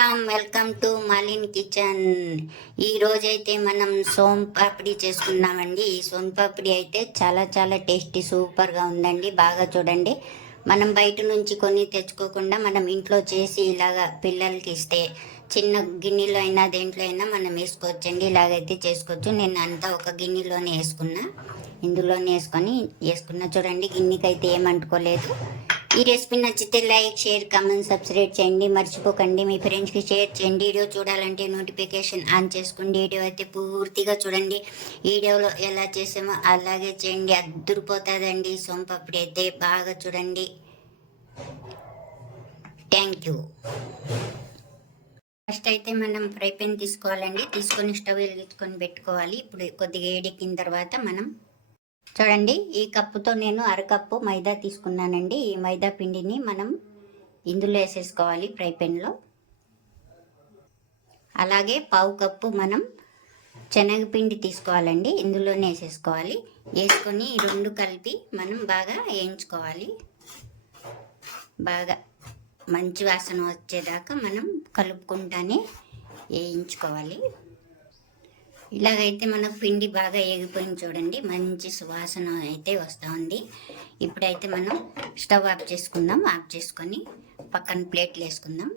Welcome welcome to Malin kitchen. ఈ రోజైతే మనం సోమ్ పాపిడి చేసుకున్నామండి ఈ సోమ్ పాపిడి అయితే చాలా చాలా టేస్టీ సూపర్గా ఉందండి. బాగా చూడండి. మనం బయట నుంచి కొని తెచ్చుకోకుండా మనం ఇంట్లో చేసి ఇలాగా పిల్లలకి ఇస్తే చిన్న గిన్నెలో అయినా దేంట్లో అయినా మనం వేసుకోవచ్చండి. ఇలాగైతే చేసుకోవచ్చు. నేను అంతా ఒక గిన్నెలోనే వేసుకున్నా. ఇందులోనే వేసుకొని వేసుకున్నా. చూడండి గిన్నెకి అయితే ఏమంటుకోలేదు ఈ రెసిపీ నచ్చితే లైక్ షేర్ కమెంట్ సబ్స్క్రైబ్ చేయండి. మర్చిపోకండి. మీ ఫ్రెండ్స్కి షేర్ చేయండి. వీడియో చూడాలంటే నోటిఫికేషన్ ఆన్ చేసుకోండి. వీడియో అయితే పూర్తిగా చూడండి. వీడియోలో ఎలా చేసామో అలాగే చేయండి. అద్దరిపోతుందండి. సోంపప్పుడు అయితే బాగా చూడండి. థ్యాంక్ యూ ఫస్ట్ అయితే మనం ఫ్రై పెన్ తీసుకోవాలండి. తీసుకొని స్టవ్ వెలిగించుకొని పెట్టుకోవాలి. ఇప్పుడు కొద్దిగా వేడెక్కిన తర్వాత మనం చూడండి ఈ కప్పుతో నేను అరకప్పు మైదా తీసుకున్నానండి. ఈ మైదా పిండిని మనం ఇందులో వేసేసుకోవాలి ఫ్రై పెన్లో అలాగే పావు కప్పు మనం శనగపిండి తీసుకోవాలండి ఇందులోనే వేసేసుకోవాలి. వేసుకొని రెండు కలిపి మనం బాగా వేయించుకోవాలి. బాగా మంచి వాసన వచ్చేదాకా మనం కలుపుకుంటానే వేయించుకోవాలి. ఇలాగైతే మనకు పిండి బాగా ఎగిపోయింది చూడండి. మంచి సువాసన అయితే వస్తూ ఉంది. ఇప్పుడైతే మనం స్టవ్ ఆఫ్ చేసుకుందాం. ఆఫ్ చేసుకొని పక్కన ప్లేట్లు వేసుకుందాం.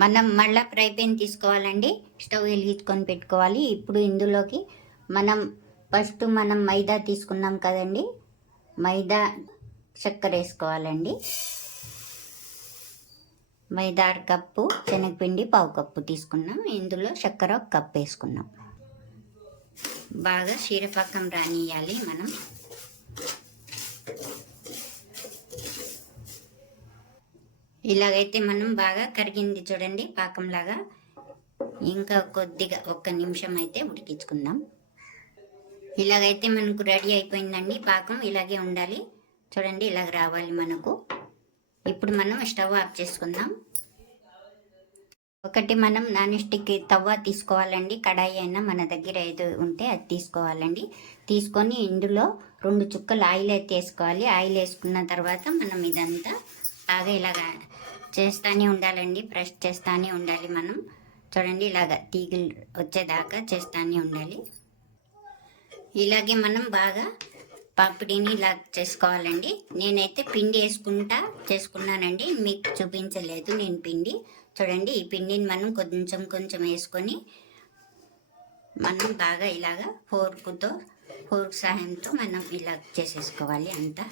మనం మళ్ళీ ఫ్రై పెన్ తీసుకోవాలండి. స్టవ్ వెలిగించుకొని పెట్టుకోవాలి. ఇప్పుడు ఇందులోకి మనం ఫస్ట్ మనం మైదా తీసుకున్నాం కదండి. మైదా చక్కెర వేసుకోవాలండి. మైదా అర కప్పు శనగపిండి పావు కప్పు తీసుకున్నాం. ఇందులో చక్కెర ఒక కప్పు వేసుకున్నాం. బాగా క్షీరపాకం రానియాలి మనం. ఇలాగైతే మనం బాగా కరిగింది చూడండి పాకంలాగా. ఇంకా కొద్దిగా ఒక్క నిమిషం అయితే ఉడికించుకుందాం. ఇలాగైతే మనకు రెడీ అయిపోయిందండి పాకం ఇలాగే ఉండాలి. చూడండి ఇలాగ రావాలి మనకు. ఇప్పుడు మనం స్టవ్ ఆఫ్ చేసుకుందాం. ఒకటి మనం నాన్ స్టిక్ తవ్వ తీసుకోవాలండి. కడాయి అయినా మన దగ్గర ఏదో ఉంటే అది తీసుకోవాలండి. తీసుకొని ఇందులో రెండు చుక్కలు ఆయిల్ అయితే వేసుకోవాలి. ఆయిల్ వేసుకున్న తర్వాత మనం ఇదంతా బాగా ఇలాగా చేస్తానే ఉండాలండి. బ్రష్ చేస్తానే ఉండాలి మనం. చూడండి ఇలాగ తీగలు వచ్చేదాకా చేస్తానే ఉండాలి. ఇలాగే మనం బాగా పాపిడిని ఇలా చేసుకోవాలండి. నేనైతే పిండి వేసుకుంటా చేసుకున్నానండి. మీకు చూపించలేదు నేను పిండి. చూడండి ఈ పిండిని మనం కొంచెం కొంచెం వేసుకొని మనం బాగా ఇలాగా ఫోర్క్తో ఫోర్క్ సహాయంతో మనం ఇలా చేసేసుకోవాలి అంతా.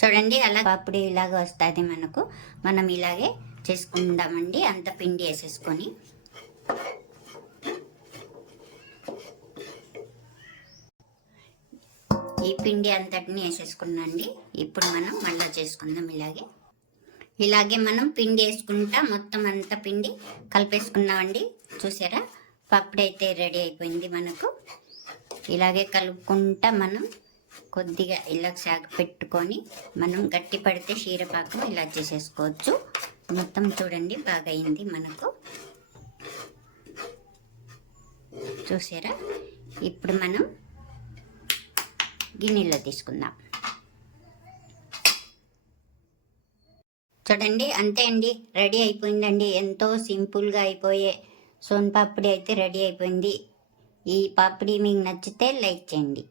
చూడండి అలా అప్పుడు ఇలాగ వస్తుంది మనకు. మనం ఇలాగే చేసుకుందామండి. అంత పిండి వేసేసుకొని. ఈ పిండి అంతటిని వేసేసుకున్నాండి ఇప్పుడు మనం మళ్ళీ చేసుకుందాం ఇలాగే. ఇలాగే మనం పిండి వేసుకుంటా మొత్తం అంతా పిండి కలిపేసుకున్నామండి చూసారా? పప్పుడు అయితే రెడీ అయిపోయింది మనకు. ఇలాగే కలుపుకుంటా మనం కొద్దిగా ఇలా సాగ పెట్టుకొని మనం గట్టి పడితే క్షీరపాకం ఇలా చేసేసుకోవచ్చు. మొత్తం చూడండి బాగా అయింది మనకు. చూసారా? ఇప్పుడు మనం గిన్నెలో తీసుకుందాం. చూడండి అంతే అండి. రెడీ అయిపోయిందండి. ఎంతో సింపుల్గా అయిపోయే సోన్ పాపిడి అయితే రెడీ అయిపోయింది. ఈ పాపిడి మీకు నచ్చితే లైక్ చేయండి.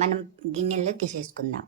మనం గిన్నెలో తీసేసుకుందాం.